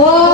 Boa!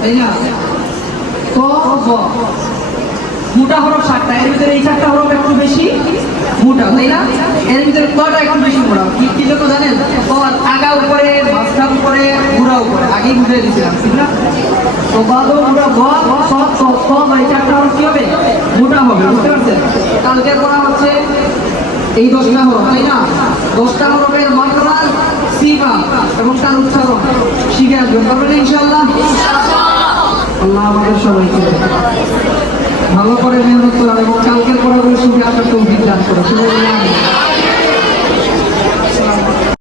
তাই না ক গ মোটা হরফ সাতটা, এর ভিতরে এই চারটা হরফ একটু বেশি মোটা, তাই না? এর ভিতরে কটা একটু বেশি মোটা? কি কি জন্য জানেন? ক আগা উপরে, মাঝখান উপরে ঘুরা উপরে। আগেই বুঝিয়ে দিয়েছিলাম, ঠিক না? তো বাদ মোটা, গ স, ক ক এই চারটা হরফ কি হবে? মোটা হবে, বুঝতে পারছেন? কালকে করা হচ্ছে এই দশটা হরফ, তাই না? দশটা হরফের মাত্রা সিফা এবং তার উচ্চারণ। শিখে আসবেন পারবেন ইনশাল্লাহ আল্লাহ আমাদের সবাইকে ভালো করে মেহনত করার এবং কালকের পরে শিখে আসার তৌফিক দান করে।